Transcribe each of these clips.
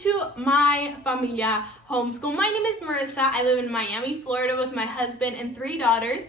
to my familia homeschool. My name is Marissa. I live in Miami, Florida with my husband and 3 daughters.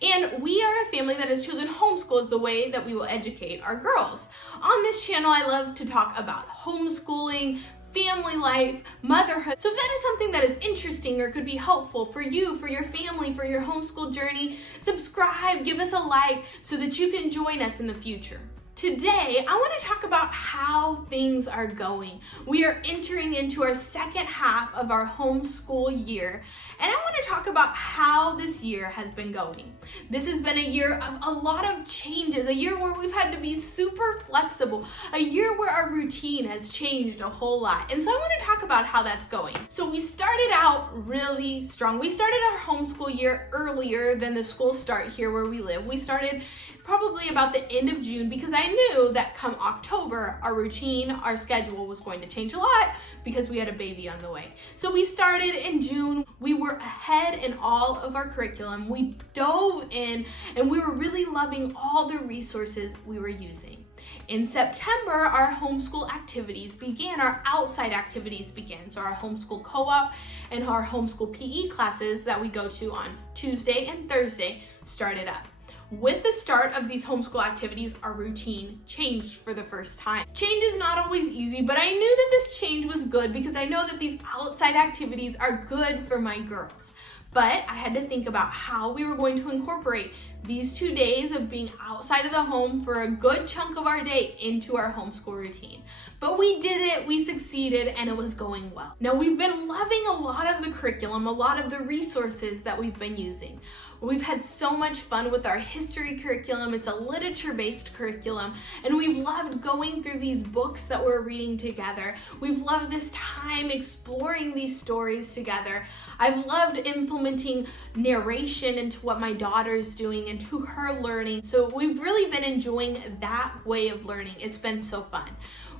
And we are a family that has chosen homeschool as the way that we will educate our girls. On this channel, I love to talk about homeschooling, family life, motherhood. So if that is something that is interesting or could be helpful for you, for your family, for your homeschool journey, subscribe, give us a like so that you can join us in the future. Today, I want to talk about how things are going. We are entering into our second half of our homeschool year, and I want to talk about how this year has been going. This has been a year of a lot of changes, a year where we've had to be super flexible, a year where our routine has changed a whole lot. And so I want to talk about how that's going. So we started out really strong. We started our homeschool year earlier than the school start here where we live. We started probably about the end of June because I knew that come October, our routine, our schedule was going to change a lot because we had a baby on the way. So we started in June. We were ahead in all of our curriculum. We dove in and we were really loving all the resources we were using. In September, our homeschool activities began, our outside activities began. So our homeschool co-op and our homeschool PE classes that we go to on Tuesday and Thursday started up. With the start of these homeschool activities, our routine changed for the first time. Change is not always easy, but I knew that this change was good because I know that these outside activities are good for my girls. But I had to think about how we were going to incorporate these 2 days of being outside of the home for a good chunk of our day into our homeschool routine. But we did it, we succeeded, and it was going well. Now we've been loving a lot of the curriculum, a lot of the resources that we've been using. We've had so much fun with our history curriculum. It's a literature-based curriculum, and we've loved going through these books that we're reading together. We've loved this time exploring these stories together. I've loved implementing narration into what my daughter's doing and to her learning. So we've really been enjoying that way of learning. It's been so fun.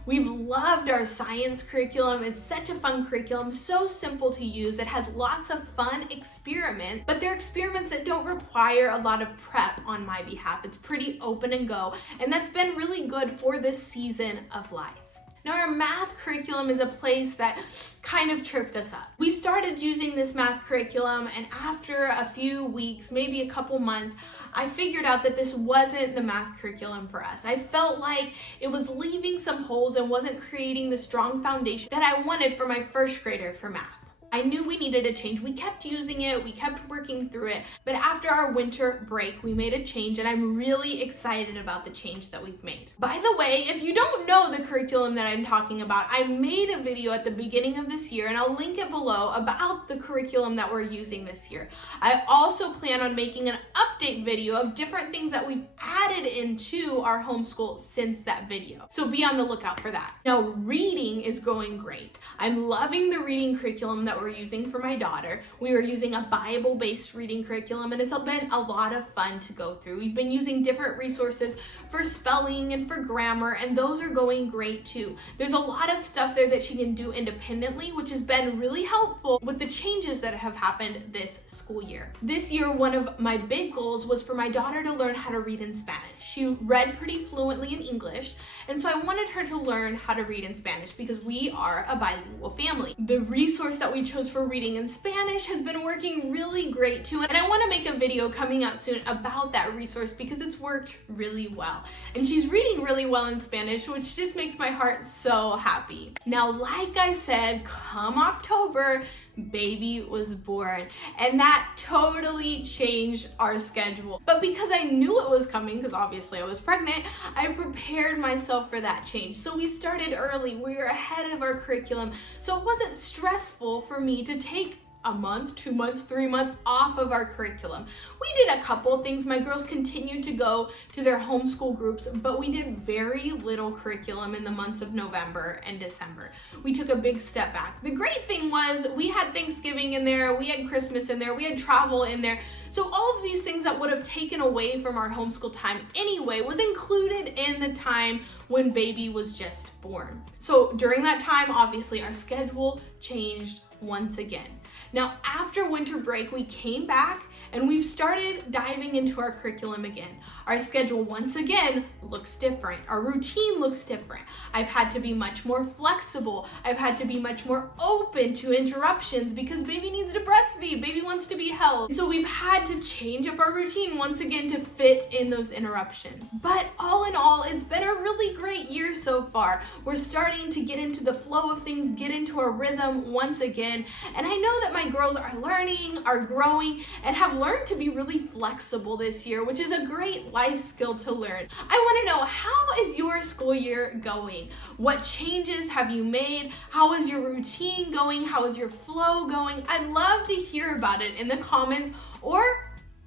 We've loved our science curriculum. It's such a fun curriculum, so simple to use. It has lots of fun experiments, but they're experiments that don't require a lot of prep on my behalf. It's pretty open and go, and that's been really good for this season of life. Now our math curriculum is a place that kind of tripped us up. We started using this math curriculum, and after a few weeks, maybe a couple months, I figured out that this wasn't the math curriculum for us. I felt like it was leaving some holes and wasn't creating the strong foundation that I wanted for my first grader for math. I knew we needed a change. We kept using it, we kept working through it, but after our winter break, we made a change, and I'm really excited about the change that we've made. By the way, if you don't know the curriculum that I'm talking about, I made a video at the beginning of this year, and I'll link it below, about the curriculum that we're using this year. I also plan on making an update video of different things that we've added into our homeschool since that video. So be on the lookout for that. Now, reading is going great. I'm loving the reading curriculum that we're using for my daughter. We were using a Bible-based reading curriculum, and it's been a lot of fun to go through. We've been using different resources for spelling and for grammar, and those are going great too. There's a lot of stuff there that she can do independently, which has been really helpful with the changes that have happened this school year. This year, one of my big goals was for my daughter to learn how to read in Spanish. She read pretty fluently in English, and so I wanted her to learn how to read in Spanish because we are a bilingual family. The resource that we chose for reading in Spanish has been working really great too, and I want to make a video coming out soon about that resource because it's worked really well, and she's reading really well in Spanish, which just makes my heart so happy. Now, like I said, come October, baby was born, and that totally changed our schedule. But because I knew it was coming, because obviously I was pregnant, I prepared myself for that change. So we started early, we were ahead of our curriculum, so it wasn't stressful for me to take a month, 2 months, 3 months off of our curriculum. We did a couple things. My girls continued to go to their homeschool groups, but we did very little curriculum in the months of November and December. We took a big step back. The great thing was we had Thanksgiving in there, we had Christmas in there, we had travel in there. So all of these things that would have taken away from our homeschool time anyway was included in the time when baby was just born. So during that time, obviously our schedule changed once again. Now, after winter break, we came back and we've started diving into our curriculum again. Our schedule once again looks different. Our routine looks different. I've had to be much more flexible. I've had to be much more open to interruptions because baby needs to breastfeed, baby wants to be held. So we've had to change up our routine once again to fit in those interruptions. But all in all, it's been a really great year so far. We're starting to get into the flow of things, get into our rhythm once again. And I know that my girls are learning, are growing, and have learned to be really flexible this year, which is a great life skill to learn. I want to know, how is your school year going? What changes have you made? How is your routine going? How is your flow going? I'd love to hear about it in the comments, or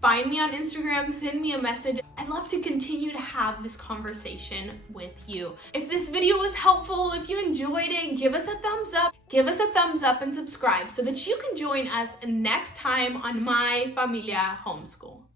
find me on Instagram, send me a message. I'd love to continue to have this conversation with you. If this video was helpful, if you enjoyed it, give us a thumbs up. Give us a thumbs up and subscribe so that you can join us next time on My Familia Homeschool.